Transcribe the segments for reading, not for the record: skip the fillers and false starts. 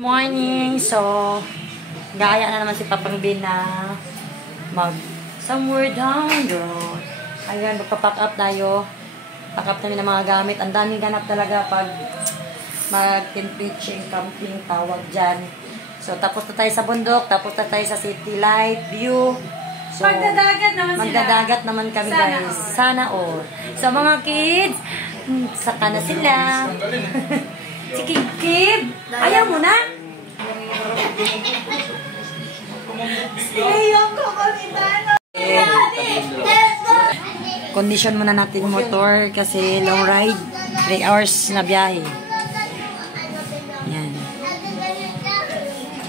Morning! So, gaya na naman si Papang Bin na mag somewhere down the road. Ayan, magpa-pack up tayo. Pack up namin ng mga gamit. Ang daming ganap talaga pag mag-pitching, camping, tawag dyan. So, tapos na tayo sa bundok, tapos na tayo sa city light, view. So, magdadagat naman sila. Magdadagat naman kami, guys. Sana all. So, mga kids, saka na sila. Si Kib, ayaw mo na? Condition muna natin motor kasi long ride. 3 hours na biyahe. Yan.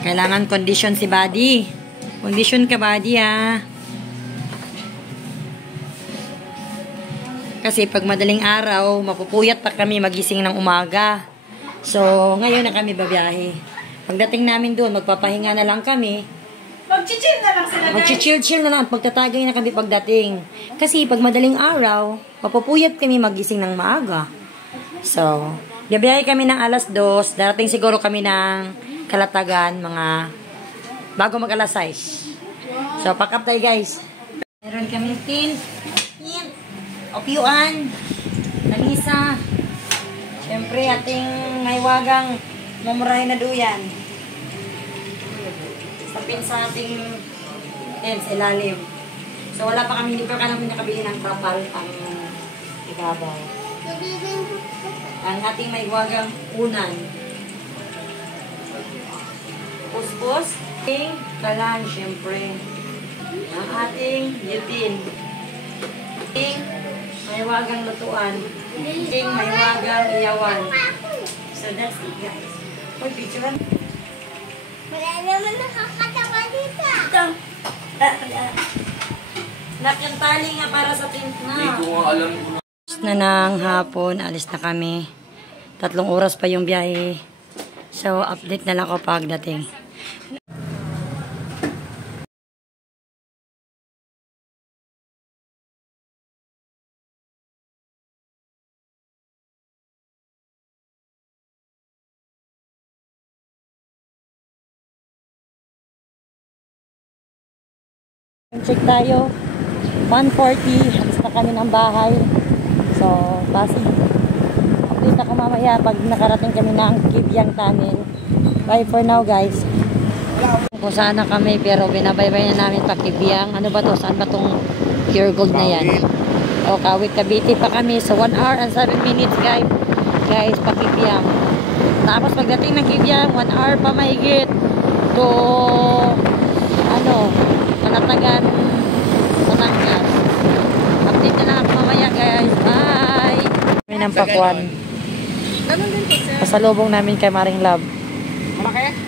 Kailangan condition si Buddy. Condition ka, Buddy, ha? Kasi pag madaling araw, mapupuyat pa kami magising ng umaga. So, ngayon na kami babiyahe. Pagdating namin doon, magpapahinga na lang kami. Mag-chill na lang sila, guys. Mag-chill na lang. Pagtatagay na kami pagdating. Kasi pag madaling araw, mapupuyat kami magising ng maaga. So, babiyahe kami ng alas 2. Darating siguro kami ng Kalatagan, mga bago mag alas 6. So, pack up tayo, guys. Meron kami tin, opyuan, lamisa. Siyempre, ating may wagang mamurahin na duyan. Sapin sa ating tent sa ilalim. So, wala pa kami, hindi pa kami nakabili ng trapal ang ibabaw. Ang ating may wagang unan. Puspos, ating kalan, siyempre. Ang ating yutin. Ating may wagang lutuan. Ating may wagang iyawan. So, that's it, guys. Hoy, picturean. Wala naman nakakatawa dito. Ito. Nakintali nga para sa tent na. Hindi ko nga alam kung Na ng hapon, alis na kami. 3 oras pa yung biyahe. So, update na lang ako pagdating. Check tayo. 1:40. Alis na kami ng bahay. So, basi. Update ako mamaya pag nakarating kami ng Kibyang Tunnel. Bye for now, guys. Kung saan na kami, pero binabaybay na namin pa Kibyang. Ano ba to? Saan ba tong Pure Gold na yan? O, Kawit, Cavite pa kami. So, 1 hour and 7 minutes, guys. Guys, pa Kibyang. Tapos, pagdating ng Kibyang, 1 hour pa mahigit to Kalatagan, Batangas. Update na lang ako mamaya, guys. Bye! Kami ng pakwan. Pasalubong namin kay Maring Love. malaki.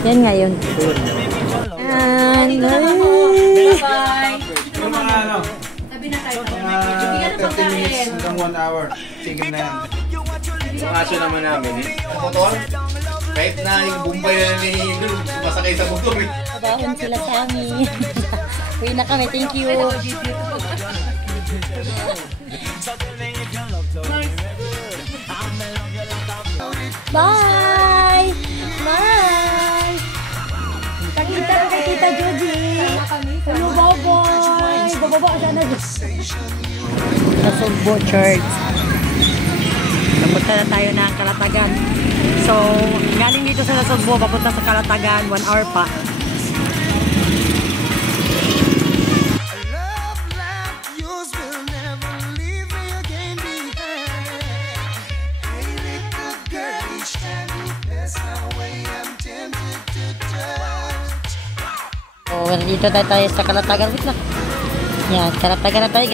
Yan ngayon. And, Bye. Yung mga ano, Sabi na tayo. mga 30 minutes hanggang 1 hour. Chicken na yan. Yung aso naman namin eh. Ang motor, kahit na yung Bombay na nanihilo, masakay sa motor eh. Abahon sila sa amin. Uwi na kami. Thank you. Bye! Bye! Pakita ko kay Tita Judy. Hello, bye-bye. Bababa siya na dyan. Sa Sugbo Church. Napunta na tayo ng Kalatagan. So, galing dito sa Sugbo, papunta sa Kalatagan, 1 hour pa. So, dito tayo sa Kalatagan. Wait lang. Yan, Kalatagan na tayo.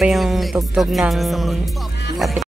Pa yung tugtog ng kapit.